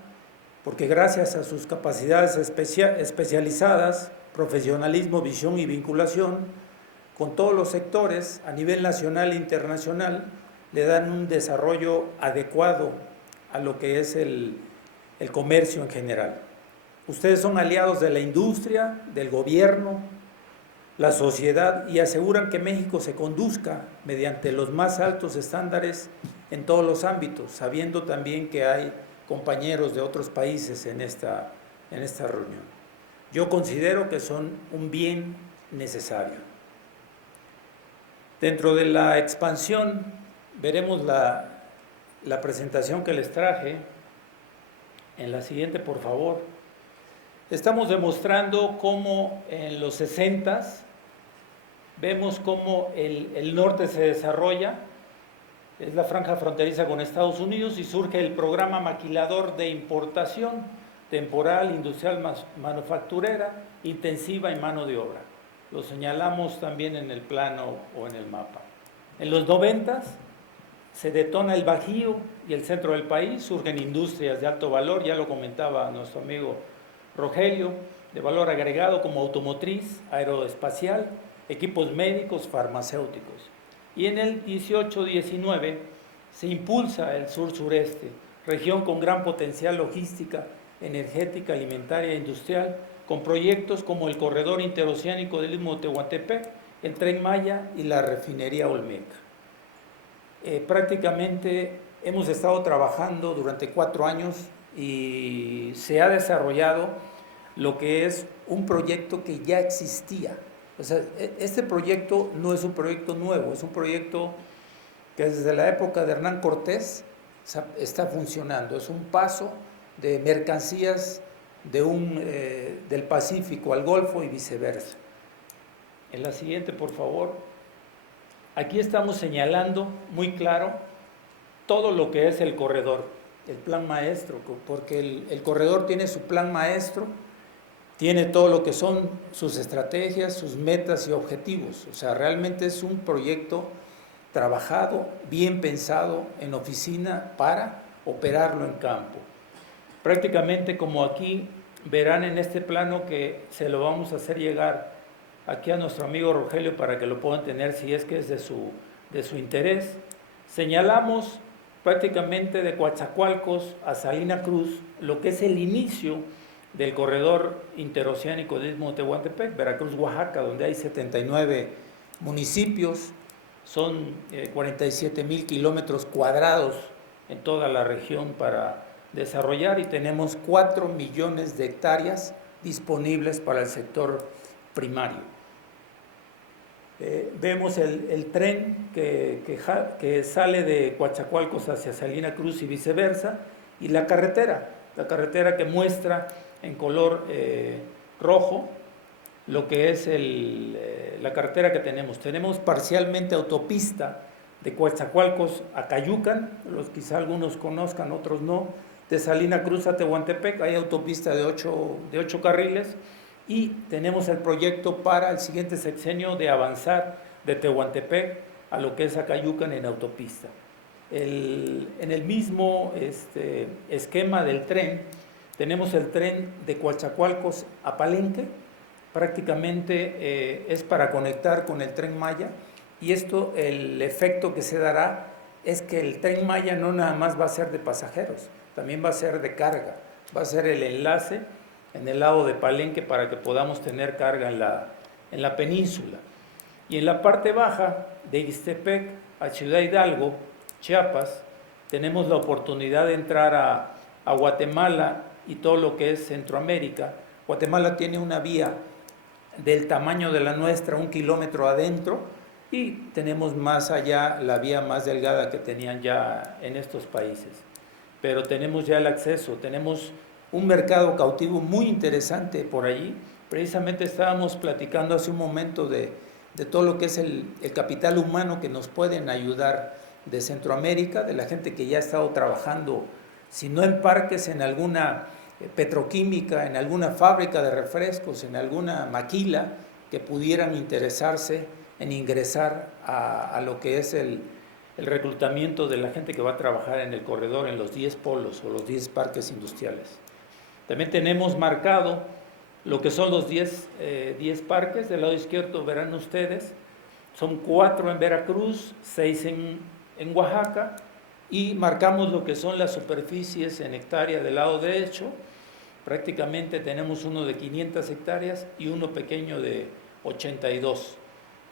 porque gracias a sus capacidades especializadas, profesionalismo, visión y vinculación con todos los sectores a nivel nacional e internacional, le dan un desarrollo adecuado a lo que es el comercio en general. Ustedes son aliados de la industria, del gobierno, la sociedad, y aseguran que México se conduzca mediante los más altos estándares en todos los ámbitos, sabiendo también que hay compañeros de otros países en esta reunión. Yo considero que son un bien necesario. Dentro de la expansión veremos la presentación que les traje. En la siguiente, por favor. Estamos demostrando cómo en los 60s vemos cómo el norte se desarrolla. Es la franja fronteriza con Estados Unidos y surge el programa maquilador de importación temporal, industrial, manufacturera, intensiva y mano de obra. Lo señalamos también en el plano o en el mapa. En los 90s se detona el Bajío y el centro del país, surgen industrias de alto valor, ya lo comentaba nuestro amigo Rogelio, de valor agregado como automotriz, aeroespacial, equipos médicos, farmacéuticos. Y en el 18-19 se impulsa el sur-sureste, región con gran potencial logística, energética, alimentaria e industrial, con proyectos como el Corredor Interoceánico del Istmo de Tehuantepec, el Tren Maya y la Refinería Olmeca. Prácticamente hemos estado trabajando durante 4 años y se ha desarrollado lo que es un proyecto que ya existía. O sea, este proyecto no es un proyecto nuevo, es un proyecto que desde la época de Hernán Cortés está funcionando. Es un paso de mercancías del Pacífico al Golfo y viceversa. En la siguiente, por favor. Aquí estamos señalando muy claro todo lo que es el corredor, el plan maestro, porque el corredor tiene su plan maestro, tiene todo lo que son sus estrategias, sus metas y objetivos. O sea, realmente es un proyecto trabajado, bien pensado en oficina para operarlo en campo. Prácticamente como aquí verán en este plano que se lo vamos a hacer llegar aquí a nuestro amigo Rogelio para que lo puedan tener si es que es de su interés. Señalamos prácticamente de Coatzacoalcos a Salina Cruz lo que es el inicio del corredor interoceánico del Istmo de Tehuantepec, Veracruz, Oaxaca, donde hay 79 municipios, son 47,000 kilómetros cuadrados en toda la región para desarrollar y tenemos 4 millones de hectáreas disponibles para el sector primario. Vemos el tren que sale de Coatzacoalcos hacia Salina Cruz y viceversa, y la carretera que muestra en color rojo lo que es la carretera que tenemos. Tenemos parcialmente autopista de Coatzacoalcos a Cayucan, quizá algunos conozcan, otros no. De Salina Cruz a Tehuantepec hay autopista de 8 carriles, y tenemos el proyecto para el siguiente sexenio de avanzar de Tehuantepec a lo que es Acayucan en autopista. En el mismo esquema del tren, tenemos el tren de Coatzacoalcos a Palenque, prácticamente es para conectar con el Tren Maya, y esto, el efecto que se dará es que el Tren Maya no nada más va a ser de pasajeros, también va a ser de carga, va a ser el enlace en el lado de Palenque para que podamos tener carga en la península. Y en la parte baja de Ixtepec a Ciudad Hidalgo, Chiapas, tenemos la oportunidad de entrar a Guatemala y todo lo que es Centroamérica. Guatemala tiene una vía del tamaño de la nuestra, 1 kilómetro adentro, y tenemos más allá la vía más delgada que tenían ya en estos países. Pero tenemos ya el acceso, tenemos un mercado cautivo muy interesante por allí. Precisamente estábamos platicando hace un momento de todo lo que es el capital humano que nos pueden ayudar de Centroamérica, de la gente que ya ha estado trabajando, si no en parques, en alguna petroquímica, en alguna fábrica de refrescos, en alguna maquila, que pudieran interesarse en ingresar a lo que es el reclutamiento de la gente que va a trabajar en el corredor, en los 10 polos o los 10 parques industriales. También tenemos marcado lo que son los 10 parques. Del lado izquierdo verán ustedes, son 4 en Veracruz, 6 en Oaxaca, y marcamos lo que son las superficies en hectárea del lado derecho. Prácticamente tenemos uno de 500 hectáreas y uno pequeño de 82,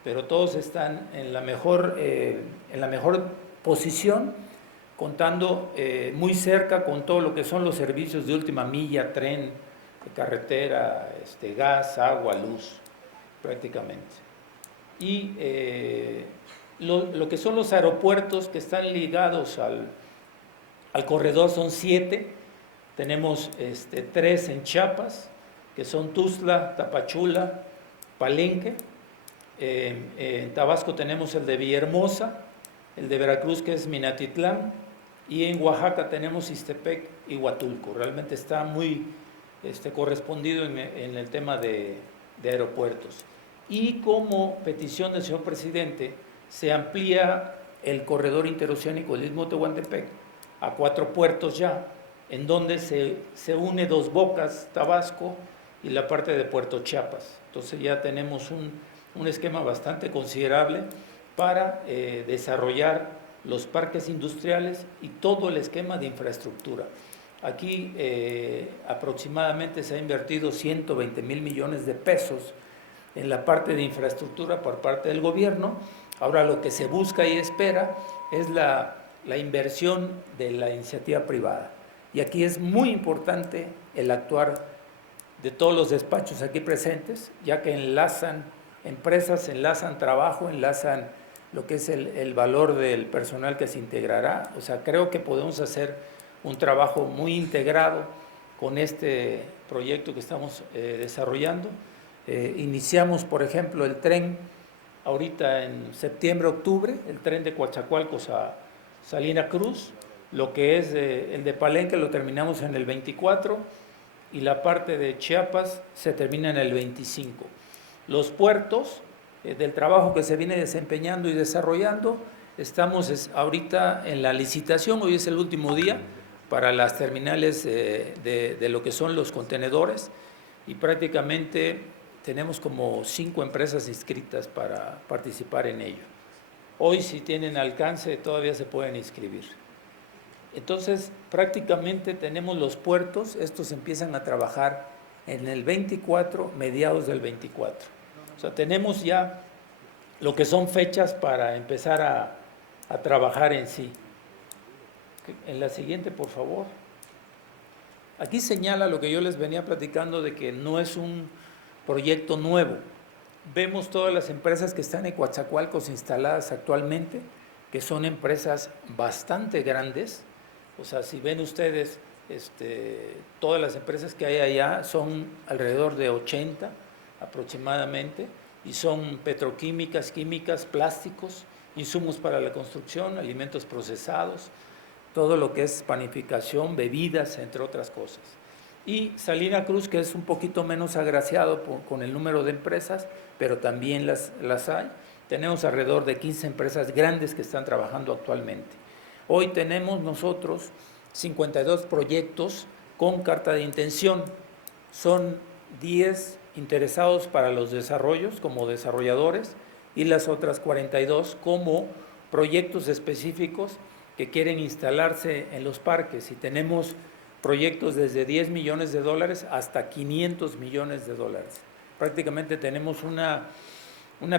pero todos están en la mejor posición, contando muy cerca con todo lo que son los servicios de última milla, tren, carretera, gas, agua, luz, prácticamente. Y lo que son los aeropuertos que están ligados al corredor son 7. Tenemos 3 en Chiapas, que son Tuxtla, Tapachula, Palenque. En Tabasco tenemos el de Villahermosa, el de Veracruz, que es Minatitlán, y en Oaxaca tenemos Ixtepec y Huatulco. Realmente está muy correspondido en el tema de aeropuertos. Y como petición del señor presidente, se amplía el corredor interoceánico del Istmo de Tehuantepec a 4 puertos ya, en donde se une Dos Bocas, Tabasco, y la parte de Puerto Chiapas. Entonces ya tenemos un esquema bastante considerable para desarrollar los parques industriales y todo el esquema de infraestructura. Aquí aproximadamente se ha invertido 120,000 millones de pesos en la parte de infraestructura por parte del gobierno. Ahora lo que se busca y espera es la inversión de la iniciativa privada. Y aquí es muy importante el actuar de todos los despachos aquí presentes, ya que enlazan empresas, enlazan trabajo, enlazan lo que es el valor del personal que se integrará. O sea, creo que podemos hacer un trabajo muy integrado con este proyecto que estamos desarrollando. Iniciamos, por ejemplo, el tren ahorita en septiembre, octubre, el tren de Coatzacoalcos a Salina Cruz. Lo que es el de Palenque lo terminamos en el 24 y la parte de Chiapas se termina en el 25. Los puertos, del trabajo que se viene desempeñando y desarrollando, estamos ahorita en la licitación. Hoy es el último día para las terminales de lo que son los contenedores, y prácticamente tenemos como 5 empresas inscritas para participar en ello. Hoy, si tienen alcance, todavía se pueden inscribir. Entonces, prácticamente tenemos los puertos. Estos empiezan a trabajar en el 24, mediados del 24. O sea, tenemos ya lo que son fechas para empezar a trabajar en sí. En la siguiente, por favor. Aquí señala lo que yo les venía platicando de que no es un proyecto nuevo. Vemos todas las empresas que están en Coatzacoalcos instaladas actualmente, que son empresas bastante grandes. O sea, si ven ustedes, todas las empresas que hay allá son alrededor de 80 aproximadamente, y son petroquímicas, químicas, plásticos, insumos para la construcción, alimentos procesados, todo lo que es panificación, bebidas, entre otras cosas. Y Salina Cruz, que es un poquito menos agraciado con el número de empresas, pero también las hay. Tenemos alrededor de 15 empresas grandes que están trabajando actualmente. Hoy tenemos nosotros 52 proyectos con carta de intención. Son 10 interesados para los desarrollos como desarrolladores y las otras 42 como proyectos específicos que quieren instalarse en los parques, y tenemos proyectos desde 10 millones de dólares hasta 500 millones de dólares. Prácticamente tenemos una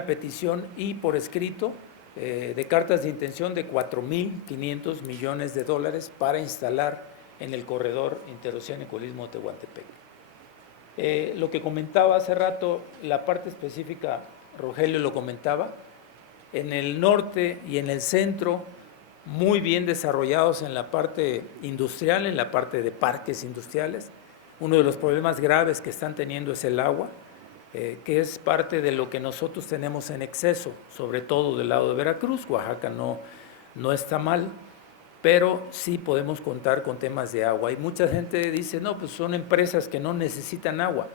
petición y por escrito de cartas de intención de 4.500 millones de dólares para instalar en el corredor interoceánico del Istmo de Tehuantepec. Lo que comentaba hace rato, la parte específica, Rogelio lo comentaba, en el norte y en el centro, muy bien desarrollados en la parte industrial, en la parte de parques industriales. Uno de los problemas graves que están teniendo es el agua, que es parte de lo que nosotros tenemos en exceso, sobre todo del lado de Veracruz. Oaxaca no está mal, pero sí podemos contar con temas de agua. Y mucha gente dice, no, pues son empresas que no necesitan agua.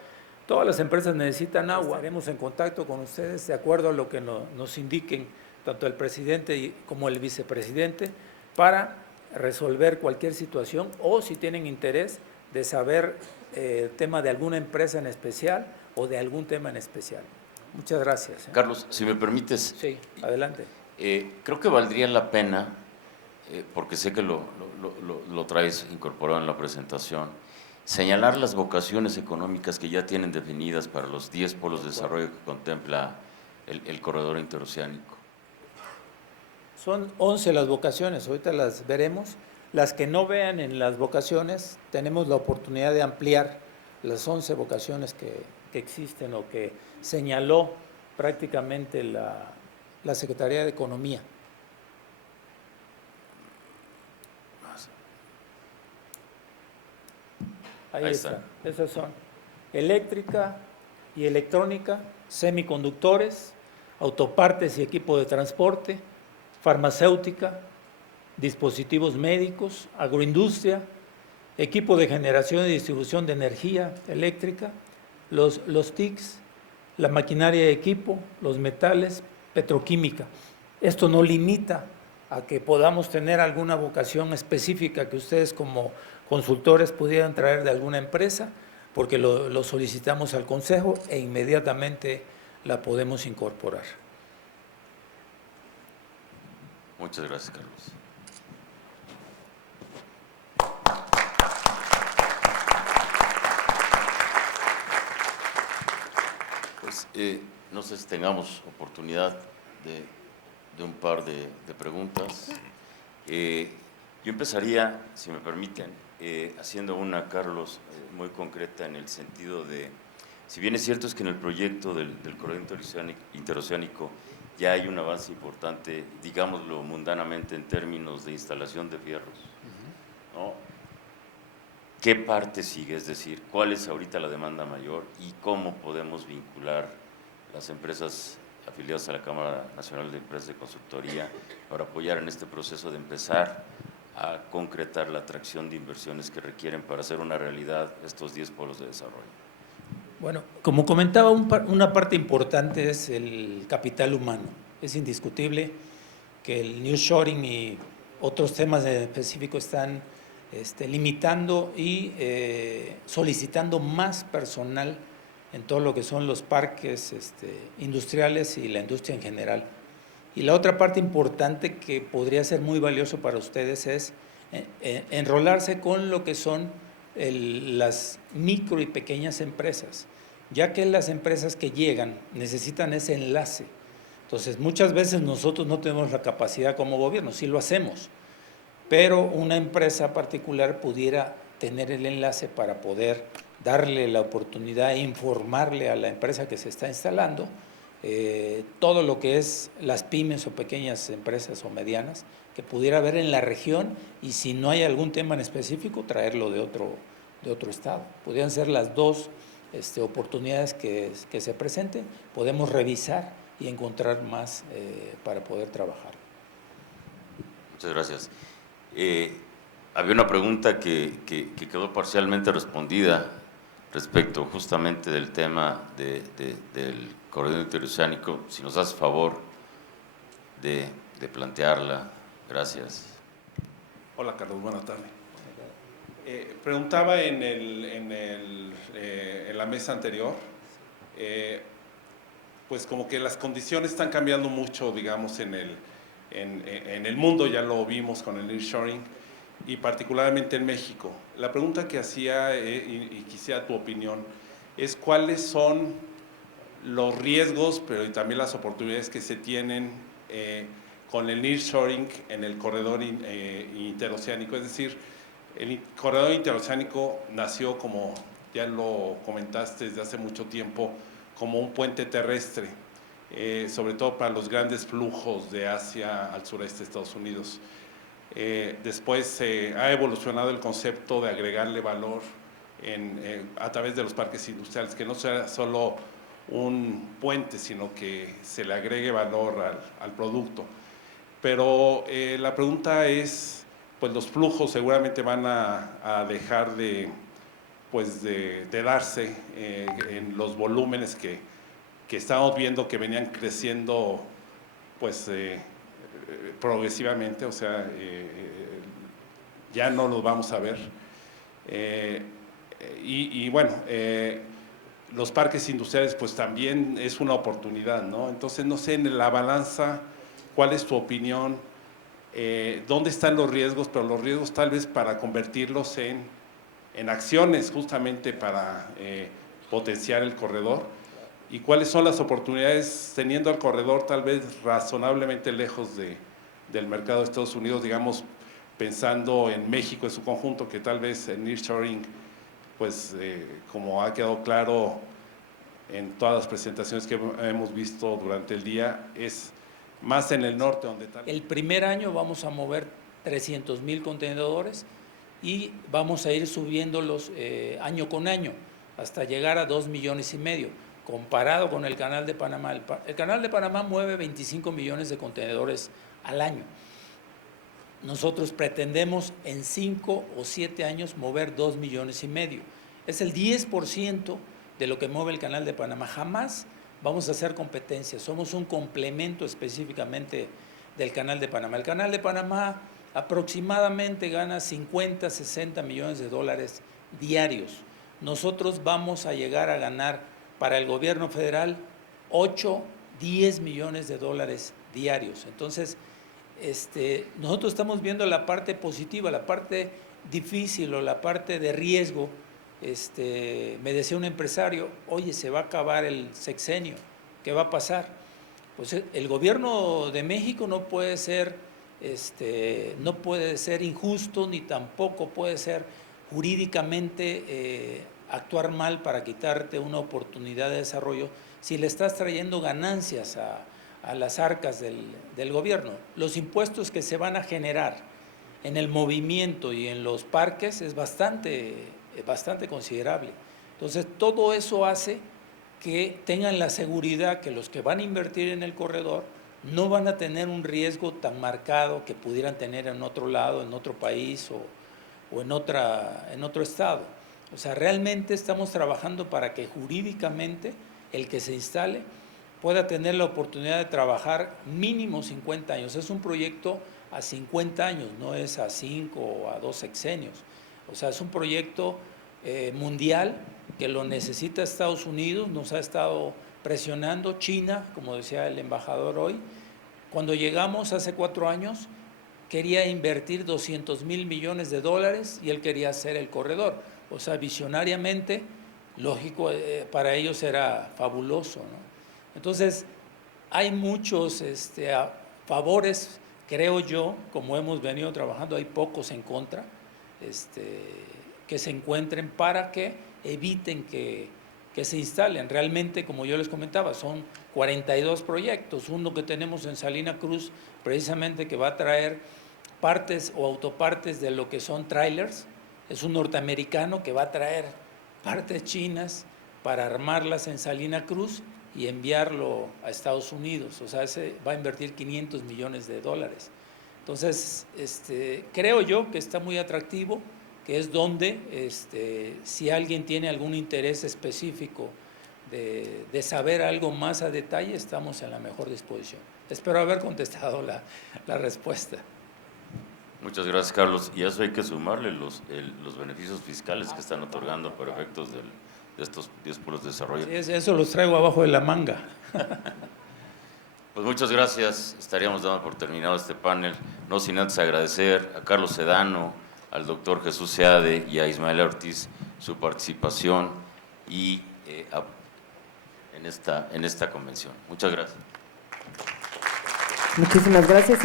Todas las empresas necesitan agua. Estaremos en contacto con ustedes de acuerdo a lo que nos indiquen tanto el presidente como el vicepresidente, para resolver cualquier situación, o si tienen interés de saber el tema de alguna empresa en especial o de algún tema en especial. Muchas gracias. Carlos, si me permites. Sí, adelante. Creo que valdría la pena, porque sé que lo traes incorporado en la presentación, señalar las vocaciones económicas que ya tienen definidas para los 10 polos de desarrollo que contempla el corredor interoceánico. Son 11 las vocaciones, ahorita las veremos. Las que no vean en las vocaciones, tenemos la oportunidad de ampliar las 11 vocaciones que existen o que señaló prácticamente la Secretaría de Economía. Ahí está. Esas son eléctrica y electrónica, semiconductores, autopartes y equipo de transporte, farmacéutica, dispositivos médicos, agroindustria, equipo de generación y distribución de energía eléctrica, los TICs, la maquinaria de equipo, los metales, petroquímica. Esto no limita a que podamos tener alguna vocación específica que ustedes como consultores pudieran traer de alguna empresa, porque lo solicitamos al Consejo e inmediatamente la podemos incorporar. Muchas gracias, Carlos. Pues no sé si tengamos oportunidad de un par de preguntas. Yo empezaría, si me permiten, haciendo una, Carlos, muy concreta en el sentido de, si bien es cierto es que en el proyecto del corredor interoceánico ya hay un avance importante, digámoslo mundanamente, en términos de instalación de fierros, ¿no? ¿Qué parte sigue? Es decir, ¿cuál es ahorita la demanda mayor y cómo podemos vincular las empresas afiliadas a la Cámara Nacional de Empresas de Consultoría para apoyar en este proceso de empezar a concretar la atracción de inversiones que requieren para hacer una realidad estos 10 polos de desarrollo? Bueno, como comentaba, una parte importante es el capital humano. Es indiscutible que el nearshoring y otros temas específicos están limitando y solicitando más personal en todo lo que son los parques industriales y la industria en general. Y la otra parte importante que podría ser muy valioso para ustedes es enrolarse con lo que son las micro y pequeñas empresas, ya que las empresas que llegan necesitan ese enlace. Entonces, muchas veces nosotros no tenemos la capacidad como gobierno, sí lo hacemos, pero una empresa particular pudiera tener el enlace para poder darle la oportunidad e informarle a la empresa que se está instalando todo lo que es las pymes o pequeñas empresas o medianas que pudiera haber en la región, y si no hay algún tema en específico, traerlo de otro estado. Podrían ser las dos oportunidades que se presenten, podemos revisar y encontrar más para poder trabajar. Muchas gracias. Había una pregunta que quedó parcialmente respondida respecto justamente del tema del corredor interoceánico. Si nos hace favor de plantearla. Gracias. Hola, Carlos, buenas tardes. Preguntaba en la mesa anterior, pues como que las condiciones están cambiando mucho, digamos, en el mundo, ya lo vimos con el nearshoring, y particularmente en México. La pregunta que hacía, y quisiera tu opinión, es cuáles son los riesgos, pero también las oportunidades que se tienen con el nearshoring en el corredor interoceánico. Es decir, el corredor interoceánico nació, como ya lo comentaste desde hace mucho tiempo, como un puente terrestre, sobre todo para los grandes flujos de Asia al sureste de Estados Unidos. Después ha evolucionado el concepto de agregarle valor a través de los parques industriales, que no sea solo un puente, sino que se le agregue valor al producto. Pero la pregunta es, pues los flujos seguramente van a dejar de darse en los volúmenes que estamos viendo que venían creciendo pues progresivamente, o sea, ya no los vamos a ver. Y bueno, los parques industriales pues también es una oportunidad, ¿no? Entonces, no sé, en la balanza, ¿cuál es tu opinión? ¿Dónde están los riesgos? Pero los riesgos tal vez para convertirlos en acciones justamente para potenciar el corredor. ¿Y cuáles son las oportunidades teniendo al corredor tal vez razonablemente lejos del mercado de Estados Unidos, digamos, pensando en México en su conjunto, que tal vez el nearshoring, pues como ha quedado claro en todas las presentaciones que hemos visto durante el día, es más en el norte donde tal. El primer año vamos a mover 300,000 contenedores y vamos a ir subiéndolos año con año hasta llegar a 2,5 millones. Comparado con el Canal de Panamá, el Canal de Panamá mueve 25 millones de contenedores al año. Nosotros pretendemos en 5 o 7 años mover 2,5 millones. Es el 10% de lo que mueve el Canal de Panamá. Jamás vamos a hacer competencia, somos un complemento específicamente del Canal de Panamá. El Canal de Panamá aproximadamente gana 50, 60 millones de dólares diarios. Nosotros vamos a llegar a ganar para el gobierno federal 8, 10 millones de dólares diarios. Entonces, nosotros estamos viendo la parte positiva, la parte difícil o la parte de riesgo. Me decía un empresario, oye, se va a acabar el sexenio, ¿qué va a pasar? Pues el gobierno de México no puede ser injusto, ni tampoco puede ser jurídicamente actuar mal para quitarte una oportunidad de desarrollo si le estás trayendo ganancias a las arcas del gobierno. Los impuestos que se van a generar en el movimiento y en los parques es bastante considerable. Entonces, todo eso hace que tengan la seguridad que los que van a invertir en el corredor no van a tener un riesgo tan marcado que pudieran tener en otro lado, en otro país o en otro estado. O sea, realmente estamos trabajando para que jurídicamente el que se instale pueda tener la oportunidad de trabajar mínimo 50 años. Es un proyecto a 50 años, no es a 5 o a 2 sexenios. O sea, es un proyecto mundial que lo necesita Estados Unidos, nos ha estado presionando China, como decía el embajador hoy. Cuando llegamos hace 4 años, quería invertir 200,000 millones de dólares y él quería hacer el corredor. O sea, visionariamente, lógico, para ellos era fabuloso, ¿no? Entonces, hay muchos favores, creo yo, como hemos venido trabajando, hay pocos en contra, que se encuentren para que eviten que se instalen. Realmente, como yo les comentaba, son 42 proyectos, uno que tenemos en Salina Cruz, precisamente que va a traer partes o autopartes de lo que son trailers, es un norteamericano que va a traer partes chinas para armarlas en Salina Cruz y enviarlo a Estados Unidos, o sea, ese va a invertir $500 millones. Entonces, creo yo que está muy atractivo, que es donde, si alguien tiene algún interés específico de saber algo más a detalle, estamos en la mejor disposición. Espero haber contestado la respuesta. Muchas gracias, Carlos. Y a eso hay que sumarle los beneficios fiscales que están otorgando para efectos de estos 10 pueblos de desarrollo. Sí, eso los traigo abajo de la manga. Pues muchas gracias. Estaríamos dando por terminado este panel, no sin antes agradecer a Carlos Sedano, al doctor Jesús Seade y a Ismael Ortiz su participación y en esta convención. Muchas gracias. Muchísimas gracias.